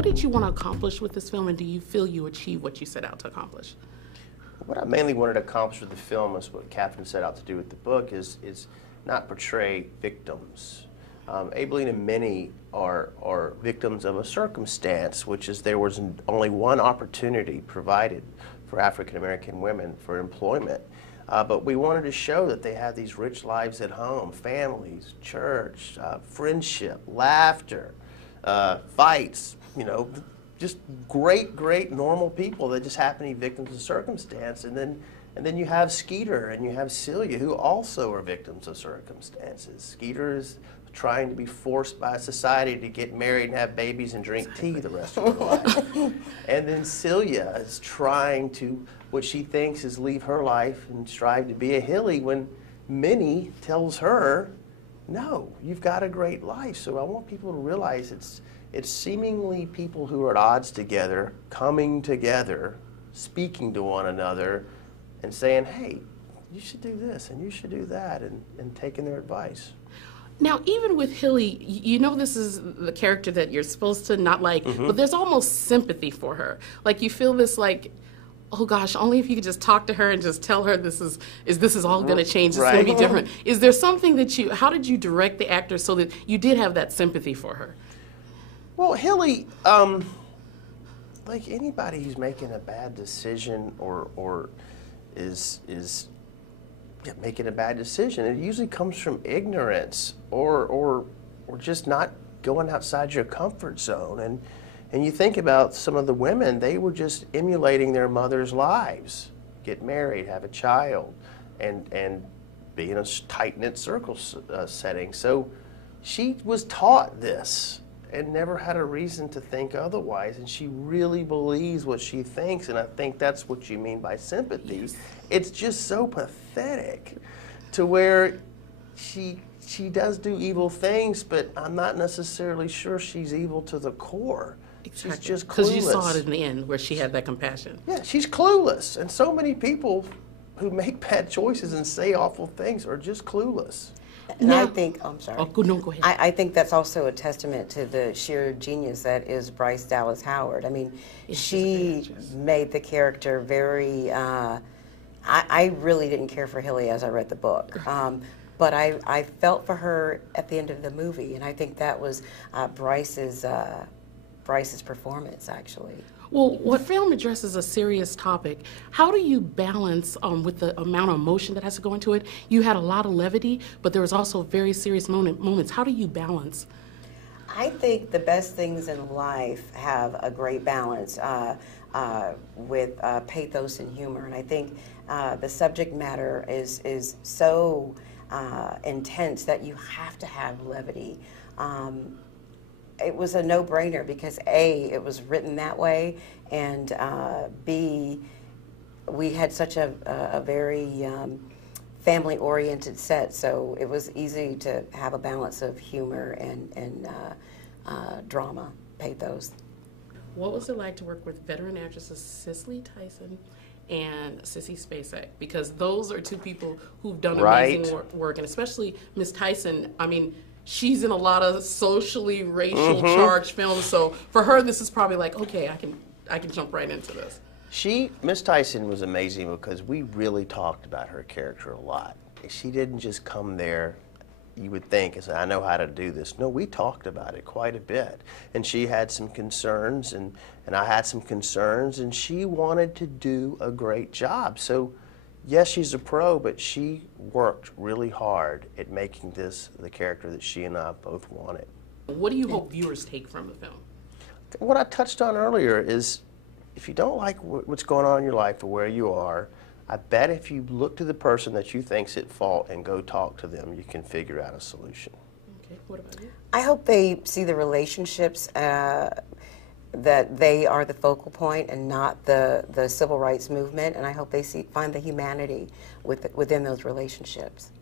what did you want to accomplish with this film, and do you feel you achieved what you set out to accomplish? What I mainly wanted to accomplish with the film is what Catherine set out to do with the book is not portray victims. Aibileen and Minnie are victims of a circumstance, which is there was only one opportunity provided for African American women for employment. But we wanted to show that they had these rich lives at home, families, church, friendship, laughter, fights, you know, just great normal people that just happen to be victims of circumstance. And then you have Skeeter and you have Celia, who also are victims of circumstances. Skeeter is trying to be forced by society to get married and have babies and drink tea the rest of her life. And then Celia is trying to, what she thinks is leave her life and strive to be a Hilly when Minnie tells her, no, you've got a great life. So I want people to realize it's seemingly people who are at odds together, coming together, speaking to one another, and saying, hey, you should do this and you should do that, and taking their advice. Now, even with Hilly, you know this is the character that you're supposed to not like, but there's almost sympathy for her. Like, you feel this, like, oh gosh, only if you could just talk to her and just tell her this is all going to change, it's going to be different. Is there something that how did you direct the actor so that you did have that sympathy for her? Well, Hilly, like anybody who's making a bad decision or is making a bad decision, it usually comes from ignorance or just not going outside your comfort zone. And you think about some of the women, they were just emulating their mother's lives, get married, have a child, and be in a tight-knit circle setting. So she was taught this and never had a reason to think otherwise, and she really believes what she thinks, and I think that's what you mean by sympathy. Yes. It's just so pathetic to where she does do evil things, but I'm not necessarily sure she's evil to the core. Exactly. She's just clueless. Because you saw it in the end where she had that compassion. Yeah, she's clueless, and so many people who make bad choices and say awful things are just clueless. And Now, I think, I'm sorry. Oh, no, go ahead. I think that's also a testament to the sheer genius that is Bryce Dallas Howard. I mean, she made the character very, I really didn't care for Hilly as I read the book. But I felt for her at the end of the movie, and I think that was Bryce's performance, actually. Well, what film addresses a serious topic, how do you balance with the amount of emotion that has to go into it? You had a lot of levity, but there was also very serious moments. How do you balance? I think the best things in life have a great balance with pathos and humor, and I think the subject matter is so intense that you have to have levity. It was a no-brainer because A, it was written that way, and B, we had such a very family-oriented set, so it was easy to have a balance of humor and drama, pathos. What was it like to work with veteran actresses Cicely Tyson and Sissy Spacek? Because those are two people who've done amazing work, and especially Miss Tyson, I mean, she's in a lot of socially racial charged films, so for her this is probably like, okay, I can jump right into this. Miss Tyson was amazing because we really talked about her character a lot. She didn't just come there, you would think, and say, I know how to do this. No, we talked about it quite a bit. And she had some concerns, and I had some concerns, and she wanted to do a great job. So yes, she's a pro, but she worked really hard at making this the character that she and I both wanted. What do you hope viewers take from the film? What I touched on earlier is if you don't like what's going on in your life or where you are, I bet if you look to the person that you think's at fault and go talk to them, you can figure out a solution. Okay, what about you? I hope they see the relationships that they are the focal point and not the civil rights movement, and I hope they find the humanity within those relationships.